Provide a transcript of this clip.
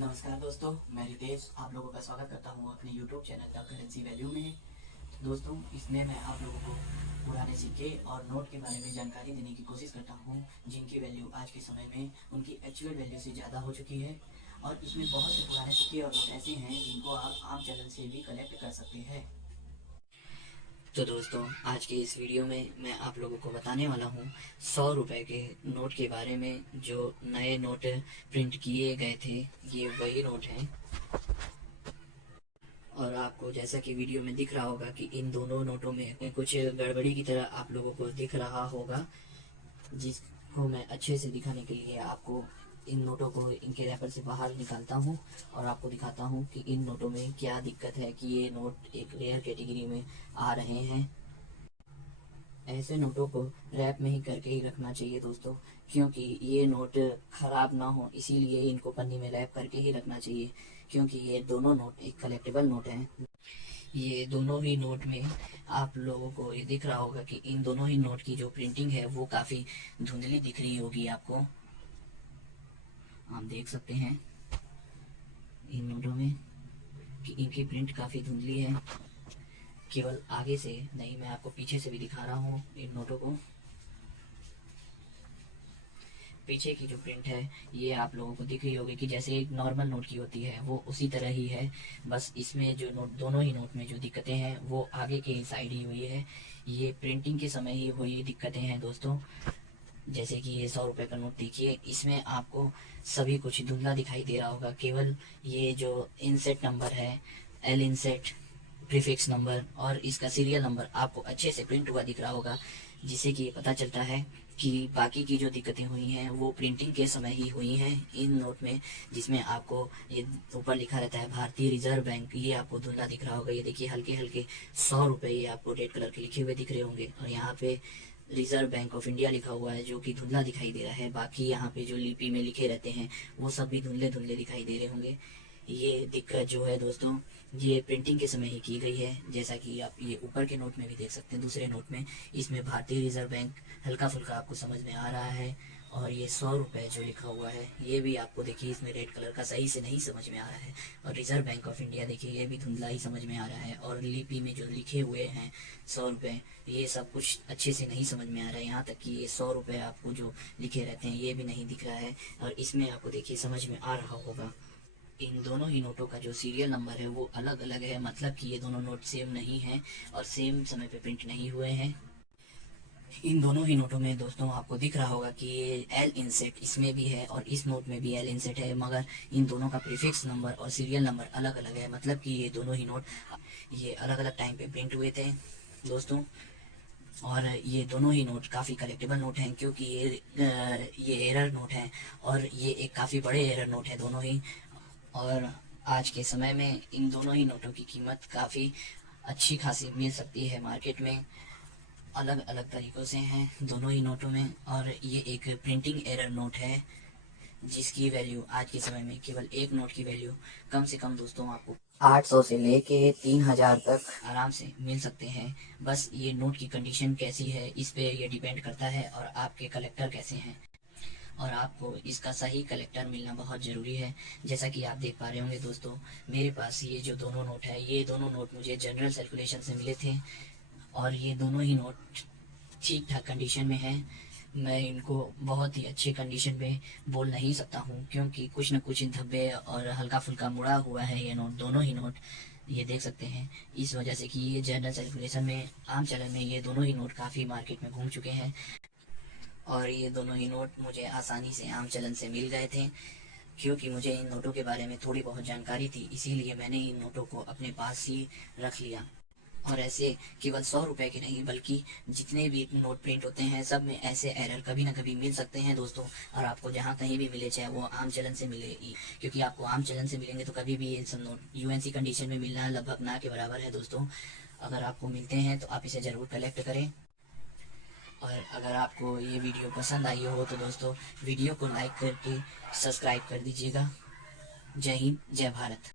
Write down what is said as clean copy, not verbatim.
नमस्कार दोस्तों, मैं रितेश आप लोगों का स्वागत करता हूं अपने YouTube channel the currency value में। तो दोस्तों, इसमें मैं आप लोगों को पुराने सिक्के और नोट के बारे में जानकारी देने की कोशिश करता हूं, जिनकी वैल्यू आज के समय में उनकी एक्चुअल वैल्यू से ज़्यादा हो चुकी है। और इसमें बहुत से पुराने सिक्के और नोट ऐसे हैं जिनको आप आम चलन से भी कलेक्ट कर सकते हैं। तो दोस्तों, आज के इस वीडियो में मैं आप लोगों को बताने वाला हूँ 100 रुपये के नोट के बारे में। जो नए नोट प्रिंट किए गए थे, ये वही नोट हैं। और आपको जैसा कि वीडियो में दिख रहा होगा कि इन दोनों नोटों में कुछ गड़बड़ी की तरह आप लोगों को दिख रहा होगा, जिसको मैं अच्छे से दिखाने के लिए आपको इन नोटों को इनके रैपर से बाहर निकालता हूँ और आपको दिखाता हूँ कि इन नोटों में क्या दिक्कत है कि ये नोट एक रेयर कैटेगरी में आ रहे हैं। ऐसे नोटों को रैप में ही करके ही रखना चाहिए दोस्तों, क्योंकि ये नोट ख़राब ना हो, इसीलिए इनको पन्नी में रैप करके ही रखना चाहिए। क्योंकि ये दोनों नोट एक कलेक्टेबल नोट हैं। ये दोनों ही नोट में आप लोगों को ये दिख रहा होगा कि इन दोनों ही नोट की जो प्रिंटिंग है वो काफ़ी धुंधली दिख रही होगी आपको। आप देख सकते हैं इन नोटों में कि इनकी प्रिंट काफ़ी धुंधली है। केवल आगे से नहीं, मैं आपको पीछे से भी दिखा रहा हूँ इन नोटों को। पीछे की जो प्रिंट है ये आप लोगों को दिख रही होगी कि जैसे एक नॉर्मल नोट की होती है वो उसी तरह ही है। बस इसमें जो नोट, दोनों ही नोट में जो दिक्कतें हैं वो आगे के साइड ही हुई है। ये प्रिंटिंग के समय ही हुई दिक्कतें हैं दोस्तों। जैसे कि ये 100 रुपये का नोट देखिए, इसमें आपको सभी कुछ धुंधला दिखाई दे रहा होगा। केवल ये जो इनसेट नंबर है, एल इनसेट, प्रीफिक्स नंबर और इसका सीरियल नंबर आपको अच्छे से प्रिंट हुआ दिख रहा होगा, जिससे कि ये पता चलता है कि बाकी की जो दिक्कतें हुई हैं वो प्रिंटिंग के समय ही हुई हैं इन नोट में। जिसमें आपको ये ऊपर लिखा रहता है भारतीय रिजर्व बैंक, ये आपको धुंधला दिख रहा होगा। ये देखिए हल्के हल्के 100 रुपये ये आपको रेड कलर के लिखे हुए दिख रहे होंगे, और यहाँ पे रिजर्व बैंक ऑफ इंडिया लिखा हुआ है जो कि धुंधला दिखाई दे रहा है। बाकी यहाँ पे जो लिपि में लिखे रहते हैं वो सब भी धुंधले धुंधले दिखाई दे रहे होंगे। ये दिक्कत जो है दोस्तों, ये प्रिंटिंग के समय ही की गई है। जैसा कि आप ये ऊपर के नोट में भी देख सकते हैं, दूसरे नोट में इसमें भारतीय रिजर्व बैंक हल्का फुल्का आपको समझ में आ रहा है। और ये 100 रुपये जो लिखा हुआ है ये भी आपको देखिए इसमें रेड कलर का सही से नहीं समझ में आ रहा है। और रिजर्व बैंक ऑफ इंडिया देखिए ये भी धुंधला ही समझ में आ रहा है। और लिपि में जो लिखे हुए हैं 100 रुपये, ये सब कुछ अच्छे से नहीं समझ में आ रहा है। यहाँ तक कि ये 100 रुपये आपको जो लिखे रहते हैं ये भी नहीं दिख रहा है। और इसमें आपको देखिए समझ में आ रहा होगा इन दोनों ही नोटों का जो सीरियल नंबर है वो अलग अलग है। मतलब कि ये दोनों नोट सेम नहीं हैं और सेम समय पे प्रिंट नहीं हुए हैं। इन दोनों ही नोटों में दोस्तों आपको दिख रहा होगा कि ये एल इनसेट इसमें भी है और इस नोट में भी एल इनसेट है, मगर इन दोनों का प्रीफिक्स नंबर और सीरियल नंबर अलग अलग है। मतलब कि ये दोनों ही नोट ये अलग अलग टाइम पे प्रिंट हुए थे दोस्तों। और ये दोनों ही नोट काफ़ी कलेक्टेबल नोट हैं, क्योंकि ये एरर नोट हैं और ये एक काफ़ी बड़े एरर नोट हैं दोनों ही। और आज के समय में इन दोनों ही नोटों की कीमत काफ़ी अच्छी खासी मिल सकती है मार्केट में। अलग अलग तरीक़ों से हैं दोनों ही नोटों में। और ये एक प्रिंटिंग एरर नोट है जिसकी वैल्यू आज के समय में केवल एक नोट की वैल्यू कम से कम दोस्तों आपको 800 से लेके 3000 तक आराम से मिल सकते हैं। बस ये नोट की कंडीशन कैसी है इस पे ये डिपेंड करता है, और आपके कलेक्टर कैसे हैं। और आपको इसका सही कलेक्टर मिलना बहुत ज़रूरी है। जैसा कि आप देख पा रहे होंगे दोस्तों, मेरे पास ये जो दोनों नोट है, ये दोनों नोट मुझे जनरल सर्कुलेशन से मिले थे और ये दोनों ही नोट ठीक ठाक कंडीशन में हैं। मैं इनको बहुत ही अच्छे कंडीशन में बोल नहीं सकता हूँ, क्योंकि कुछ न कुछ धब्बे और हल्का फुल्का मुड़ा हुआ है ये नोट, दोनों ही नोट ये देख सकते हैं। इस वजह से कि ये जनरल सर्कुलेशन में, आम चलन में ये दोनों ही नोट काफ़ी मार्केट में घूम चुके हैं और ये दोनों ही नोट मुझे आसानी से आम चलन से मिल गए थे। क्योंकि मुझे इन नोटों के बारे में थोड़ी बहुत जानकारी थी, इसीलिए मैंने इन नोटों को अपने पास ही रख लिया। और ऐसे केवल 100 रुपये के नहीं, बल्कि जितने भी नोट प्रिंट होते हैं सब में ऐसे एरर कभी ना कभी मिल सकते हैं दोस्तों। और आपको जहाँ कहीं भी मिले, चाहे वो आम चलन से मिले, क्योंकि आपको आम चलन से मिलेंगे तो कभी भी ये सब नोट यूएनसी कंडीशन में मिलना लगभग ना के बराबर है दोस्तों। अगर आपको मिलते हैं तो आप इसे ज़रूर कलेक्ट करें। और अगर आपको ये वीडियो पसंद आई हो तो दोस्तों वीडियो को लाइक करके सब्सक्राइब कर दीजिएगा। जय हिंद, जय भारत।